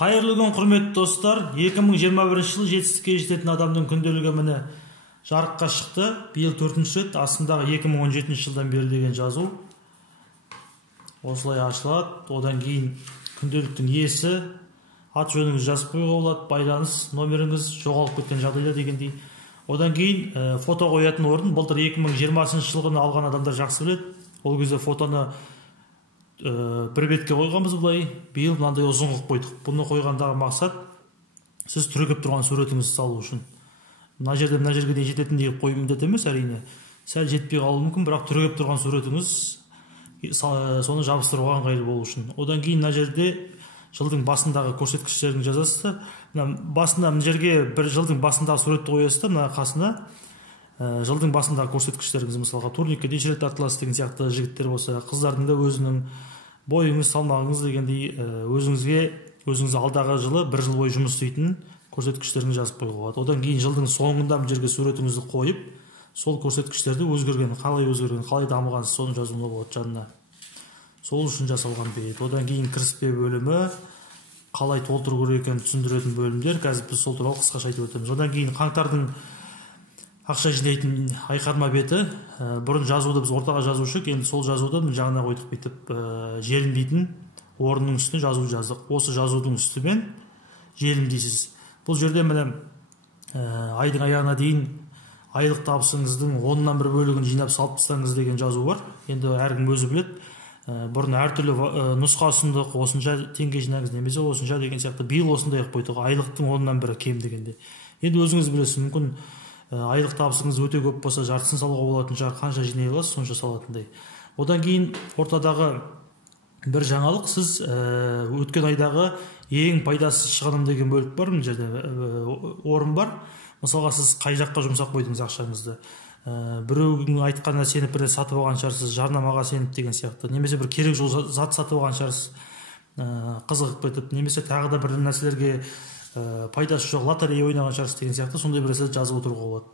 Қайырлы күн, құрметті достар. 2021 жылы жетістікке жететін адамдың күнделігі міне жарыққа шықты. Биыл 4-ші рет, астындағы 2017 жылдан бері деген жазу. Осылай ашылады. Одан кейін күнделіктің иесі, ат жөніңіз жазып қоюға болады, байланыс номеріңіз жоғалып кеткен жағдайда дегендей. Одан кейін фото қоятын орын былтыр 2020 жылғыны алған адамдар жақсы біледі. Ол кезде фотоны бір бетке қойғанбыз былай, биыл мынандай ұзын қылып қойдық. Бұны қойғандағы мақсат сіз түрегеп тұрған суретіңізді салу үшін. Мына жерге дейін жететіндей қою міндет емес, әрине. Сәл жетпей қалуы мүмкін, бірақ түрегеп тұрған суретіңіз соны жабыстыруға ыңғайлы болу үшін. Одан кейін мына жерде жылдың басындағы көрсеткіштерін жазасыз. Мына жерге бір жылдың басындағы суретті қоясыз, мына қасына жылдың басындағы көрсеткіштеріңіз, мысалға турникке неше рет тартыласыз деген сияқты жігіттер болса, қыздардың да өзінің бойыңыз, салмағыңыз дегендей өзіңіз алдағы жылы бір жыл бойы жұмыс істейтін көрсеткіштеріңізді жазып қоюға болады. Одан кейін жылдың соңында бұл жерге суретіңізді қойып, сол көрсеткіштерді қалай дамығансыз, соны жазуға болады жанына. Сол үшін жасалған бет. Одан кейін кіріспе бөлімі, қалай толтыру керек екенін түсіндіретін бөлімдер. Қазір біз сол туралы қысқаша айтып өтеміз. Одан кейін қаңтардың ақша жинайтын айқарма беті. Бұрын жазуды біз ортаға жазушық, енді сол жазуды жағына қойдық, бүйтіп желінбейтін орынның үстіне жазу жаздық. Осы жазудың үстімен желімдейсіз. Бұл жерде міне айдың аяғына дейін айлық табысыңыздың 10-нан 1 бөлігін жинап салып тастаңыз деген жазу бар. Енді әркім өзі біледі. Бұрын әртүрлі нұсқа ұсындық, осынша теңге жинаңыз немесе осынша деген сияқты. Биыл осындай қойдық, айлықтың 10-нан 1 кем дегенде. Енді өзіңіз білесіз, мүмкін айлық табысыңыз өте көп болса, жартысын салуға болатын шығар, қанша жинай аласыз, сонша салатындай. Одан кейін ортадағы бір жаңалық, сіз өткен айдағы ең пайдасыз шығыным деген бөлік бар, мына жерде орын бар. Мысалға сіз қай жаққа жұмсап қойдыңыз ақшаңызды. Біреудің айтқанына сеніп бір сатып алған шығарсыз, жарнамаға сеніп деген сияқты. Немесе бір керек зат сатып алған шығарсыз, қызығып кетіп, немесе тағы да бір нәрселерге пайдасы жоқ лотерея ойнаған шығарсыз деген сияқты, сондай бір нәрселерді жазып отыруға болады.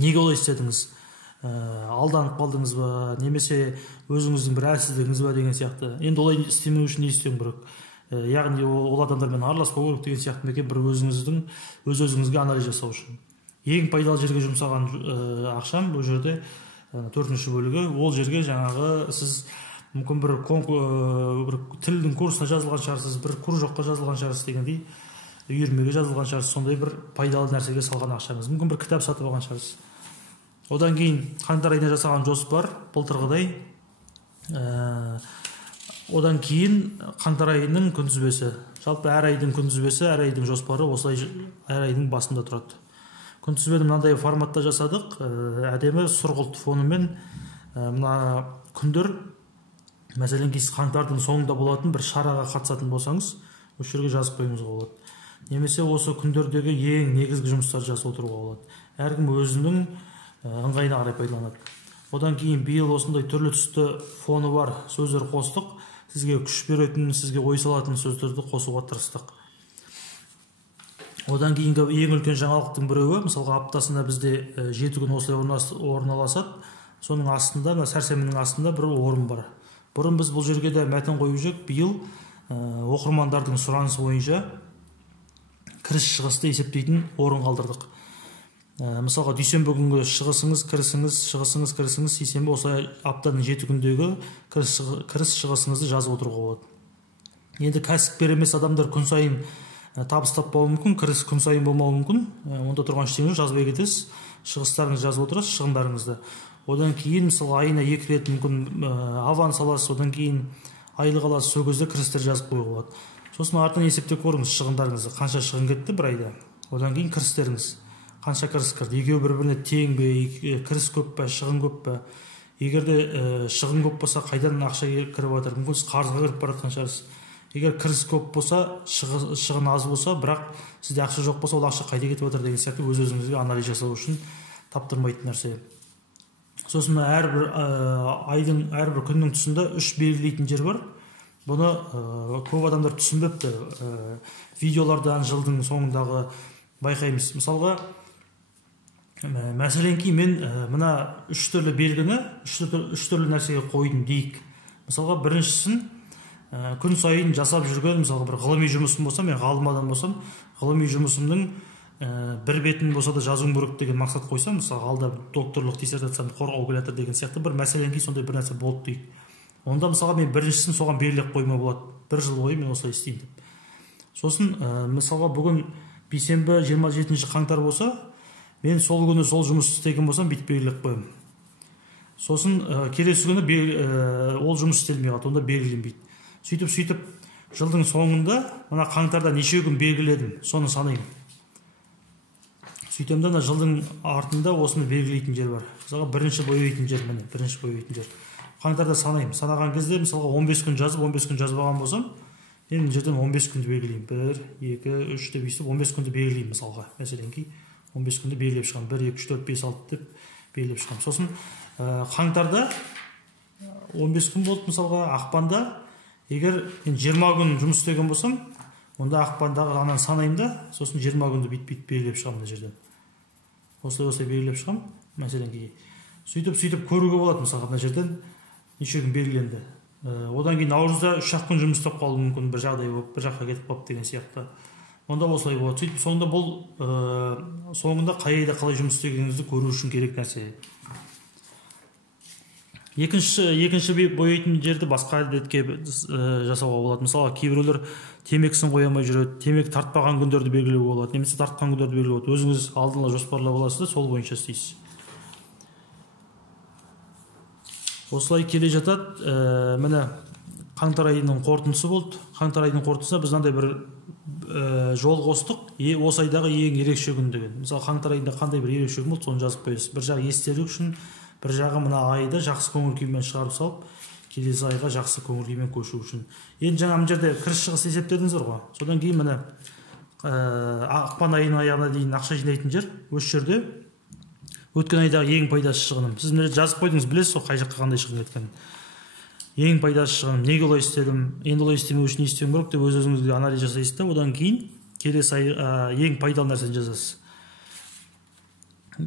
Неге олай істедіңіз? Алданып қалдыңыз ба, немесе өзіңіздің бір әлсіздігіңіз ба деген сияқты. Енді олай істемеу үшін не істеу керек? Яғни ол адамдармен араласпау керек деген сияқты ма екен, бір өзіңізге анализ жасау үшін. Ең пайдалы жерге жұмсаған ақшам бұл жерде 4-ші бөлігі. Ол жерге жаңағы сіз мүмкін бір тілдің курсына жазылған шығарсыз, бір кружокқа жазылған шығарсыз дегендей, үйірмеге жазылған шығарсыз, сондай бір пайдалы нәрсеге салған ақшаңыз. Мүмкін бір кітап сатып алған шығарсыз. Одан кейін қаңтар айына жасаған жоспар былтырғыдай. Одан кейін қаңтар айының күнтізбесі. Жалпы әр айдың күнтізбесі, әр айдың жоспары осылай әр айдың басында тұрады. Күнтізбені мынандай форматта жасадық, әдемі сұрғылт фонымен. Мына күндер, мәселен сіз қаңтардың соңында болатын бір шараға қатысатын болсаңыз, осы жерге жазып қоюыңызға болады. Немесе осы күндердегі ең негізгі жұмыстар жазып отыруға болады. Әркім өзінің ыңғайына қарай пайдаланады. Одан кейін биыл осындай түрлі түсті фоны бар сөздер қостық. Сізге күш беретін, сізге ой салатын сөздерді қосуға тырыстық. Одан кейінгі ең үлкен жаңалықтың біреуі, мысалға аптасында бізде 7 күн осылай орналасады. Соның астында, сәрсенбінің астында бір орын бар. Бұрын біз бұл жерге де мәтін қойып жүрдік. Биыл оқырмандардың сұранысы бойынша кіріс шығысты есептейтін орын қалдырдық. Мысалға дүйсенбі күнгі шығысыңыз, кірісіңіз, сейсенбі осылай аптаның 7 күндегі кіріс шығысыңызды жазып отыруға болады. Енді кәсіпкер емес адамдар күн сайын табыс таппауы мүмкін, кіріс күн сайын болмауы мүмкін. Онда тұрған ештеңе жазбай кетесіз, шығыстарыңызды жазып отырасыз, шығындарыңызды. Одан кейін мысалы айына 2 рет мүмкін аванс аласыз, одан кейін айлық аласыз, сол кезде кірістер жазып қоюға болады. Сосын артынан есептеп көріңіз шығындарыңызды, қанша шығын кетті бір айда. Одан кейін кірістеріңіз, қанша кіріс кірді, екеуі бір-біріне тең бе, кіріс көп пе, шығын көп пе. Егер де шығын көп болса, қайдан ақша кіріп жатыр? Мүмкін сіз қарызға кіріп бара жатқан шығарсыз. Егер кіріс көп болса, шығын аз болса, бірақ сізде ақша жоқ болса, ол ақша қайда кетіп жатыр деген сияқты өз-өзіңізге анализ жасау үшін таптырмайтын нәрсе. Сосын әрбір айдың, әрбір күннің тұсында 3 белгілейтін жер бар. Бұны көп адамдар түсінбепті. Видеолардан жылдың соңындағы байқаймыз. Мысалға, мәселен мен мына 3 түрлі белгіні 3 түрлі нәрсеге қойдым дейік. Мысалға, біріншісін күн сайын жасап жүрген мысалы бір ғылыми жұмысым болса, мен ғалым адам болсам, ғылыми жұмысымның бір бетін болса да жазуым керек деген мақсат қойсам, мысалы алда докторлық диссертациямды қорғау келе жатыр деген сияқты бір мәселен кейін сондай бір нәрсе болды дейік. Онда мысалға мен біріншісін соған белгілеп қойма болады. Бір жыл бойы мен осылай істеймін деп. Сосын мысалға бүгін бейсенбі 27 қаңтар болса, мен сол күні сол жұмыс істеген болсам бүйтіп белгілеп қоямын. Сосын келесі күні ол жұмыс істелмей қалды, онда белгіленбейді. Сөйтіп жылдың соңында мына қаңтарда неше күн белгіледім, соны санаймын. Сөйтемін да жылдың артында осыны белгілейтін жер бар. Мысалға бірінші бояйтын жер, міне бірінші бояйтын жер. Қаңтарда санаймын. Санаған кезде мысалға 15 күн жазып, 15 күн жазбаған болсам, мен жерден 15 күнді белгілеймін. 1, 2, 3 деп өйстіп 15 күнді белгілеймін мысалға. Мәселен 15 күнді белгілеп шығамын. 1, 2, 3, 4, 5, 6 деп белгілеп шығамын. Сосын қаңтарда 15 күн болды мысалға, ақпанда егер мен 20 күн жұмыс істеген болсам, онда ақпандағы ғана санаймын да, сосын 20 күнді бүйтіп белгілеп шығамын мына жерден. Осылай белгілеп шығамын, мәселен сөйтіп көруге болады мысалға мына жерден неше күн белгіленді. Одан кейін наурызда 3-ақ күн жұмыс істеп қалуы мүмкін, бір жағдай болып, бір жаққа кетіп қалып деген сияқты. Онда осылай болады. Сөйтіп соңында бұл соңында қай айда қалай жұмыс істегеніңізді көру үшін керек нәрсе. Екінші бояйтын жерді басқа әдетке жасауға болады. Мысалы, кейбіреулер темекісін қоя алмай жүреді, темекі тартпаған күндерді белгілеуге болады, немесе тартқан күндерді белгілеуге болады. Өзіңіз алдын ала жоспарлап аласыз да, сол бойынша істейсіз. Осылай келе жатады, міне қаңтар айының қорытындысы болды. Қаңтар айының қорытындысына біз мынандай бір жол қостық, осы айдағы ең ерекше күн деген. Мысалы, қаңтар айында қандай бір ерекше күн болды, соны жазып қоясыз. Бір жағы естелік үшін, бір жағы мына айды жақсы көңіл күймен шығарып салып, келесі айға жақсы көңіл күймен көшу үшін. Енді жаңа мына жерде кіріс шығыс есептедіңіздер ғой. Содан кейін міне ақпан айының аяғына дейін ақша жинайтын жер, осы жерде өткен айдағы ең пайдасыз шығыным. Сіз мына жазып қойдыңыз, білесіз ғой қай жаққа қандай шығын кеткенін. Ең пайдасыз шығыным, неге олай істедім, енді олай істемеу үшін не істеуім керек деп өз-өзіңізге анализ жасайсыз да, одан кейін келесі ай ең пайдалы нәрсені жазасыз.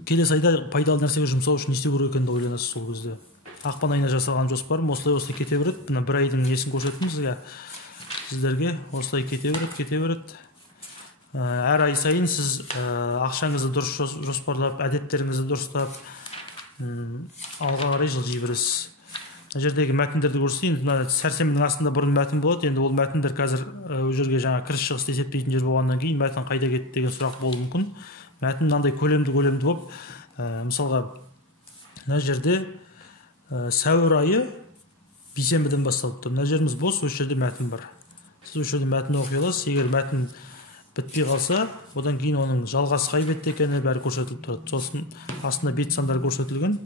Келесі айда пайдалы нәрсеге жұмсау үшін не істеу керек екенін ойланасыз сол кезде. Ақпан айына жасалған жоспарым осылай кете береді. Мына бір айдың несін көрсеттім сіздерге. Осылай кете береді. Әр ай сайын сіз ақшаңызды дұрыс жоспарлап, әдеттеріңізді дұрыстап, алға қарай жылжи бересіз. Мына жердегі мәтіндерді көрсетейін. Мына сәрсенбінің астында бұрын мәтін болады. Енді ол мәтіндер қазір ол жерге жаңа кіріс шығысты есептейтін жер болғаннан кейін мәтін қайда кетті деген сұрақ болуы мүмкін. Мәтін мынандай көлемді болып, мысалға мына жерде сәуір айы бейсенбіден басталып тұр. Мына жеріміз бос, осы жерде мәтін бар. Сіз осы жерде мәтін оқи аласыз. Егер мәтін бітпей қалса, одан кейін оның жалғасы қай бетте екені бәрі көрсетіліп тұрады. Сосын астында бет сандары көрсетілген.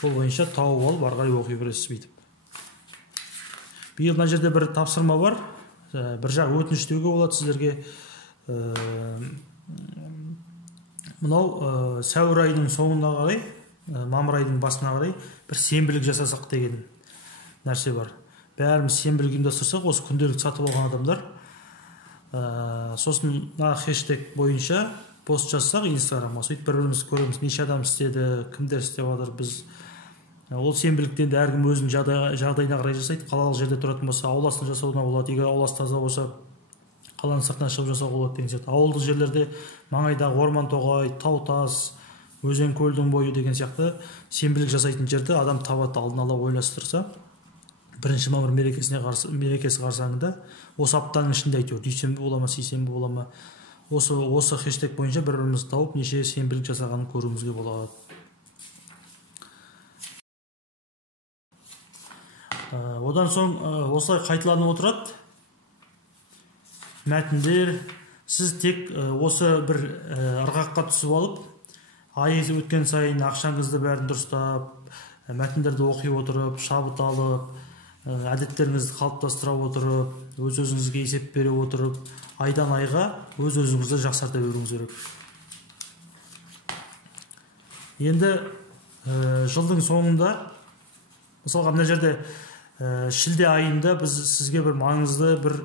Сол бойынша тауып алып, ары қарай оқи бересіз бүйтіп. Биыл мына жерде бір тапсырма бар. Бір жақ өтініш істеуге болады сіздерге. Мынау сәуір айының соңына қарай, мамыр айының басына қарай бір сенбілік жасасақ деген нәрсе бар. Бәріміз сенбілік ұйымдастырсақ, осы күнделікті сатып алған адамдар, сосын хэштег бойынша пост жазсақ Инстаграмға, сөйтіп бір-біріміз көреміз, неше адам істеді, кімдер істеп жатыр. Біз ол сенбіліктен де әркім өзінің жағдайына қарай жасайды. Қалалық жерде тұратын болса, ауласында жасауына болады. Егер ауласы таза болса, қаланың сыртына шығып жасауға болады деген сияқты. Ауылдық жерлерде маңайдағы орман тоғай, тау тас, өзен көлдің бойы деген сияқты сенбілік жасайтын жерді адам табады, алдын ала ойластырса. 1 мамыр мерекесі қарсаңында осы аптаның ішінде әйтеуір дүйсенбі бола ма, сейсенбі бола ма, осы хэштег бойынша бір-бірімізді тауып неше сенбілік жасағанын көруімізге болады. Одан соң осылай қайталанып отырады мәтіндер. Сіз тек осы бір ырғаққа түсіп алып, ай өткен сайын ақшаңызды бәрін дұрыстап, мәтіндерді оқи отырып, шабыт алып, әдеттеріңізді қалыптастыра отырып, өз-өзіңізге есеп бере отырып, айдан айға өз-өзіңізді жақсарта беруіңіз керек. Енді жылдың соңында, мысалға мына жерде шілде айында біз сізге бір маңызды бір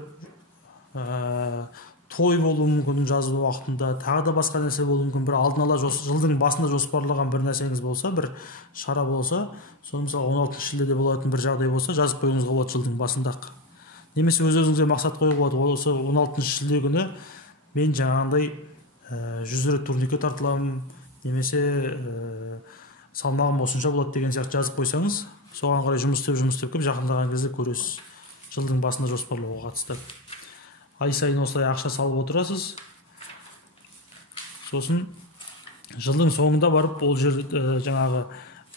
той болуы мүмкін жазылу уақытында, тағы да басқа нәрсе болуы мүмкін. Бір алдын ала жылдың басында жоспарлаған бір нәрсеңіз болса, бір шара болса, соны мысалы 16 шілдеде болатын бір жағдай болса, жазып қоюыңызға болады жылдың басында. немесе өз-өзіңізге мақсат қоюға болады. Осы 16 шілде күні мен жаңағындай 100 рет турникке тартыламын, немесе салмағым осынша болады деген сияқты жазып қойсаңыз, соған қарай жұмыс істеп кеп жақындаған кезде көресіз. Жылдың басында жоспарлауға қатысты. Ай сайын осылай ақша салып отырасыз. Сосын жылдың соңында барып ол жер жаңағы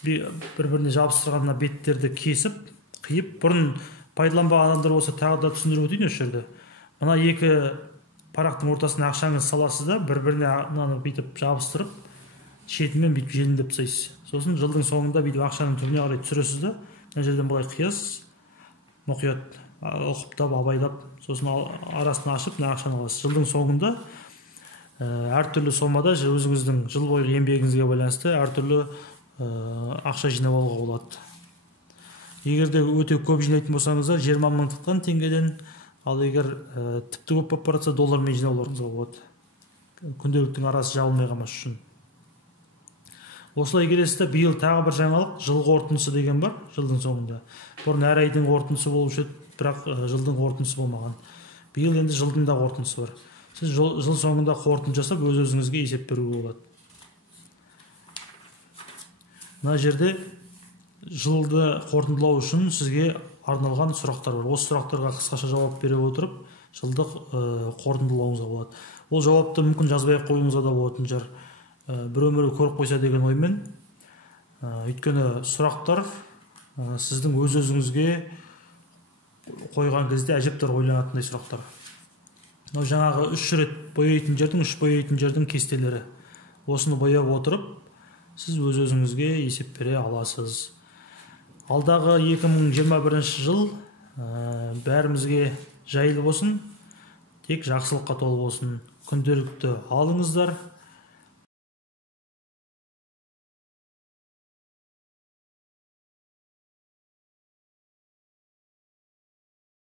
бір-біріне жабыстырған беттерді кесіп, қиып, бұрын пайдаланбаған адамдар болса тағы да түсіндіріп өтейін осы жерде. Мына екі парақтың ортасына ақшаңызды саласыз да, бір-біріне мынаны бүйтіп жабыстырып, шетімен бүйтіп желімдеп тастайсыз. Сосын жылдың соңында бүйтіп ақшаның түбіне қарай түсіресіз да, мына жерден былай қиясыз, мұқият ұқыптап, абайлап, сосын арасын ашып, мына ақшаны аласыз. Жылдың соңында әртүрлі сомада өзіңіздің жыл бойғы еңбегіңізге байланысты әртүрлі ақша жинап алуға болады. Егер де өте көп жинайтын болсаңыздар 20 мыңдықтан теңгеден, ал егер тіпті көп болып баратса доллармен жинауларыңызға болады. Күнделіктің арасы жабылмай қалмас үшін. Осылай келесіз, биыл тағы бір жаңалық, жыл қорытындысы деген бар жылдың соңында. Бұрын әр айдың қорытындысы болушы еді, бірақ жылдың қорытындысы болмаған. Биыл енді жылдың да қорытындысы бар. Сіз жыл соңында қорытынды жасап, өз-өзіңізге есеп беруге болады. Мына жерде жылды қорытындылау үшін сізге арналған сұрақтар бар. Осы сұрақтарға қысқаша жауап бере отырып, жылды қорытындылауыңызға болады. Ол жауапты мүмкін жазбай қоюыңызға да болатын шығар. Біреу көріп қойса деген оймен. Өйткені сұрақтар сіздің өз-өзіңізге қойған кезде әжептәуір ойланатындай сұрақтар. Мынау жаңағы 3 рет бояйтын жердің, 3 бояйтын жердің кестелері. Осыны бояп отырып, сіз өз-өзіңізге есеп бере аласыз. Алдағы 2021 жыл бәрімізге жайлы болсын, тек жақсылыққа толы болсын. Күнделікті алыңыздар,